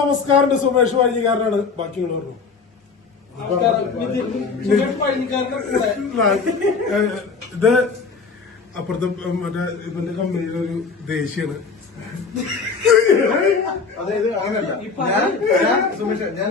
നമസ്കാരന്റെ സുമേഷ് വാഴികാരനാണ് ബാക്കിയുള്ളവർ ഇത് അപ്പുറത്തെ മറ്റേ ഇവന്റെ കമ്പനിയുടെ ഒരു ദേഷ്യാണ് അതായത് അങ്ങനല്ല ഞാൻ ഞാൻ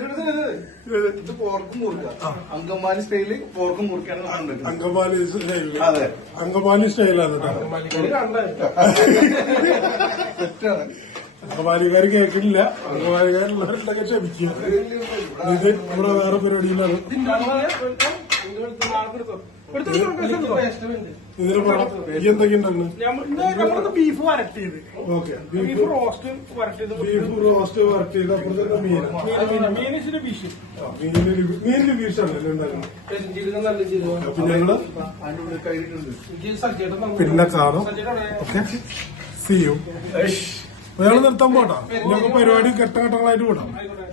ഇത് പോർക്കും മുറുക്ക അങ്കമാലി സ്റ്റൈല് പോർക്കും മുറുക്കാണ് അങ്കമാലി സ്റ്റൈല് അതെ അങ്കമാലി സ്റ്റൈലാണ് അങ്കമാലിക്കാര് കേക്കില്ല അങ്കമാലിക്കാരുള്ളവരുണ്ടൊക്കെ ക്ഷമിക്കുക ഇത് നമ്മുടെ വേറെ പരിപാടിയില്ലാതെ ബീഫ് ബീഫ് റോസ്റ്റ് പിന്നെ കാണും നിർത്താൻ പോട്ടാ ഞങ്ങൾ പരിപാടി ഘട്ടഘട്ടങ്ങളായിട്ട് വിടാം